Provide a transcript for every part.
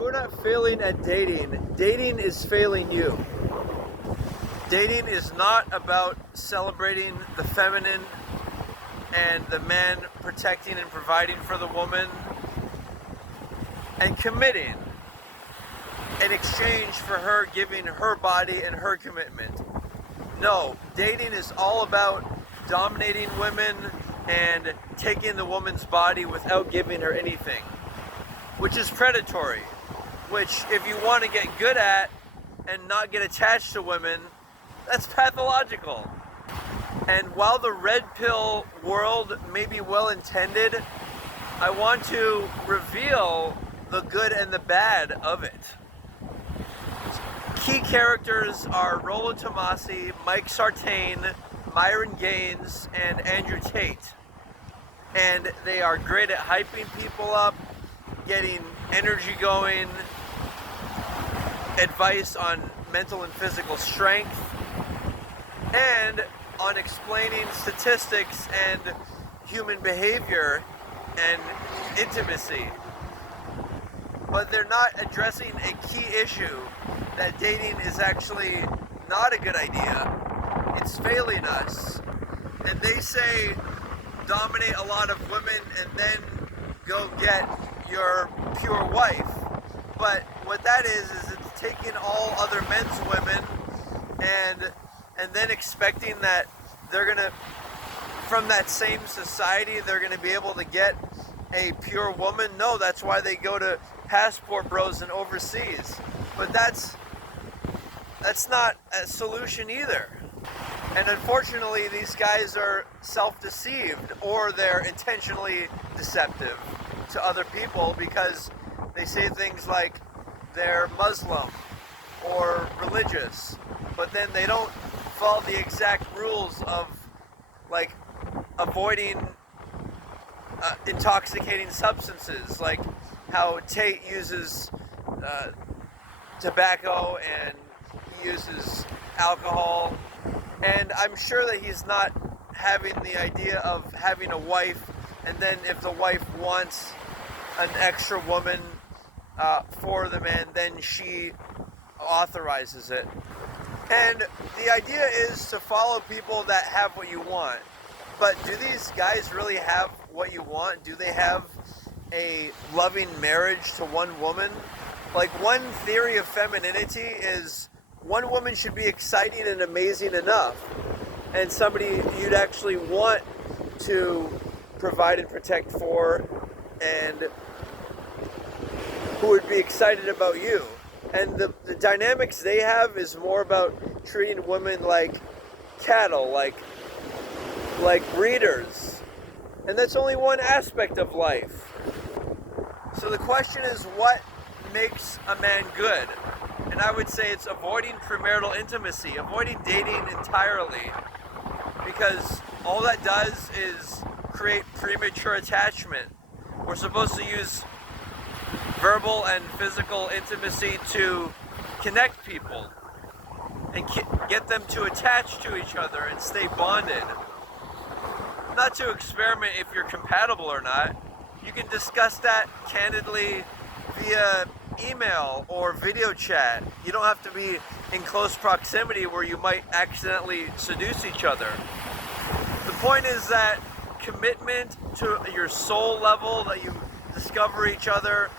you're not failing at dating, dating is failing you. Dating is not about celebrating the feminine and the man protecting and providing for the woman and committing in exchange for her giving her body and her commitment. No, dating is all about dominating women and taking the woman's body without giving her anything, which is predatory, which if you want to get good at and not get attached to women, that's pathological. And while the red pill world may be well intended, I want to reveal the good and the bad of it. Key characters are Rollo Tomassi, Mike Sartain, Myron Gaines, and Andrew Tate. And they are great at hyping people up, getting energy going, advice on mental and physical strength, and on explaining statistics and human behavior and intimacy. But they're not addressing a key issue, that dating is actually not a good idea. It's failing us. And they say dominate a lot of women and then go get your pure wife. But what that is it's taking all other men's women and then expecting that they're gonna, from that same society, they're gonna be able to get a pure woman. No, that's why they go to passport bros and overseas. But that's not a solution either. And unfortunately, these guys are self-deceived, or they're intentionally deceptive to other people because they say things like they're Muslim or religious, but then they don't follow the exact rules of like avaiding intoxicating substances, like how Tate uses tobacco and he uses alcohol. And I'm sure that he's not having the idea of having a wife, and then if the wife wants an extra woman for the man, then she authorizes it. And the idea is to follow people that have what you want. But do these guys really have what you want? Do they have a loving marriage to one woman? Like, one theory of femininity is one woman should be exciting and amazing enough, and somebody you'd actually want to provide and protect for, and who would be excited about you. And the dynamics they have is more about treating women like cattle, like breeders. And that's only one aspect of life. So the question is, what makes a man good? And I would say it's avoiding premarital intimacy, avoiding dating entirely, because all that does is create premature attachment. We're supposed to use verbal and physical intimacy to connect people and get them to attach to each other and stay bonded. Not to experiment if you're compatible or not. You can discuss that candidly via email or video chat. You don't have to be in close proximity where you might accidentally seduce each other. The point is that commitment to your soul level, that you discover each other,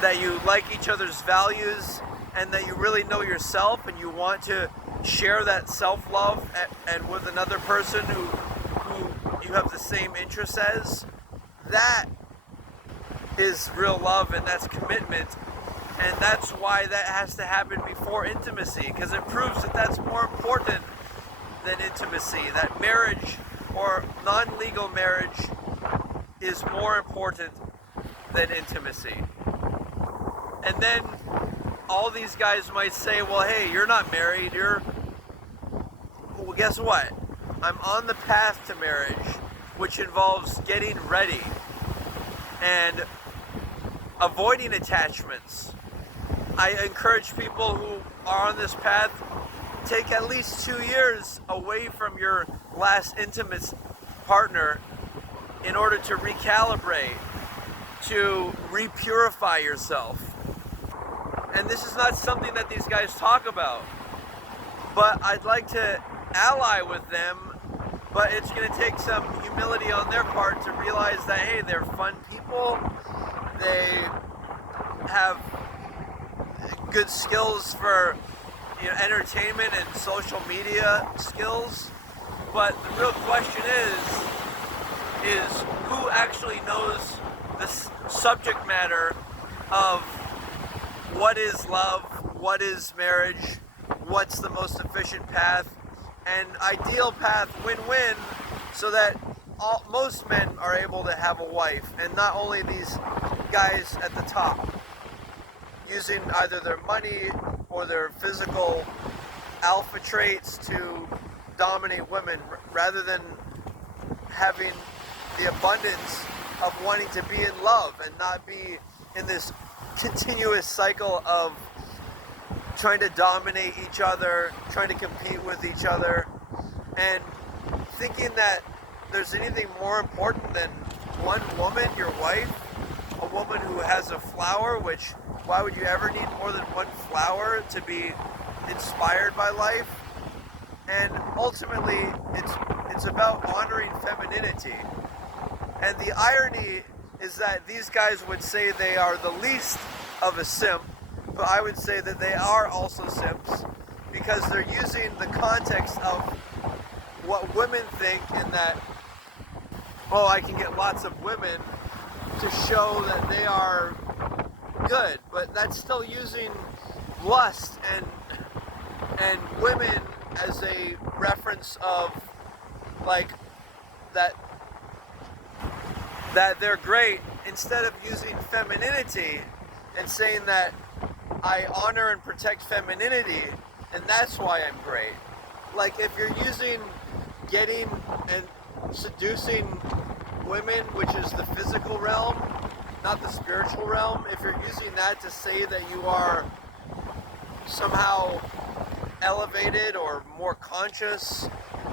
that you like each other's values, and that you really know yourself and you want to share that self-love and with another person who you have the same interests as. That is real love, and that's commitment, and that's why that has to happen before intimacy, because it proves that that's more important than intimacy, that marriage or non-legal marriage is more important than intimacy. And then all these guys might say, well, hey, you're not married, well, guess what? I'm on the path to marriage, which involves getting ready and avoiding attachments. I encourage people who are on this path, take at least 2 years away from your last intimate partner in order to recalibrate, to repurify yourself. And this is not something that these guys talk about. But I'd like to ally with them, but it's going to take some humility on their part to realize that, hey, they're fun people, they have good skills for entertainment and social media skills, but the real question is who actually knows the subject matter of what is love, what is marriage, what's the most efficient path, and ideal path, win-win, so that most men are able to have a wife, and not only these guys at the top using either their money or their physical alpha traits to dominate women, rather than having the abundance of wanting to be in love and not be in this continuous cycle of trying to dominate each other, trying to compete with each other, and thinking that there's anything more important than one woman, your wife, a woman who has a flower, which why would you ever need more than one flower to be inspired by life? And ultimately, it's about honoring femininity. And the irony is that these guys would say they are the least of a simp, but I would say that they are also simps, because they're using the context of what women think, in that, oh, I can get lots of women, to show that they are good. But that's still using lust and women as a reference of like that they're great, instead of using femininity and saying that I honor and protect femininity, and that's why I'm great. Like, if you're using getting and seducing women, which is the physical realm, not the spiritual realm, if you're using that to say that you are somehow elevated or more conscious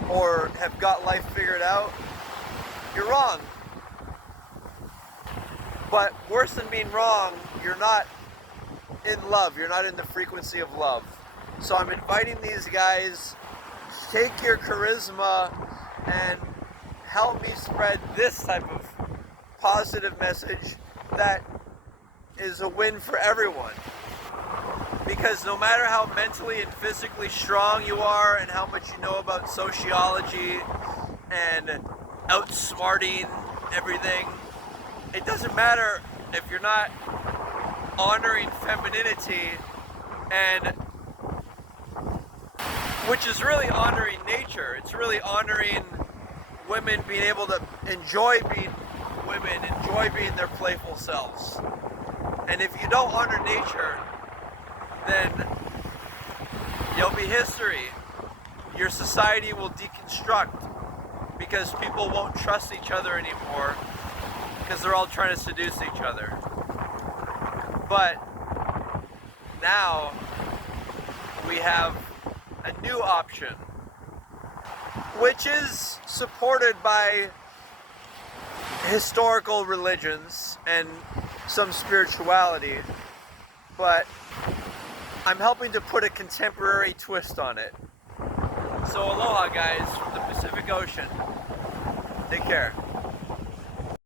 or have got life figured out, you're wrong. But worse than being wrong, you're not in love. You're not in the frequency of love. So I'm inviting these guys, take your charisma and help me spread this type of positive message that is a win for everyone. Because no matter how mentally and physically strong you are and how much you know about sociology and outsmarting everything, it doesn't matter if you're not honoring femininity, and which is really honoring nature. It's really honoring women being able to enjoy being women, enjoy being their playful selves. And if you don't honor nature, then you'll be history. Your society will deconstruct, because people won't trust each other anymore, because they're all trying to seduce each other. But now we have a new option, which is supported by historical religions and some spirituality, but I'm helping to put a contemporary twist on it. So aloha, guys, from the Pacific Ocean. Take care.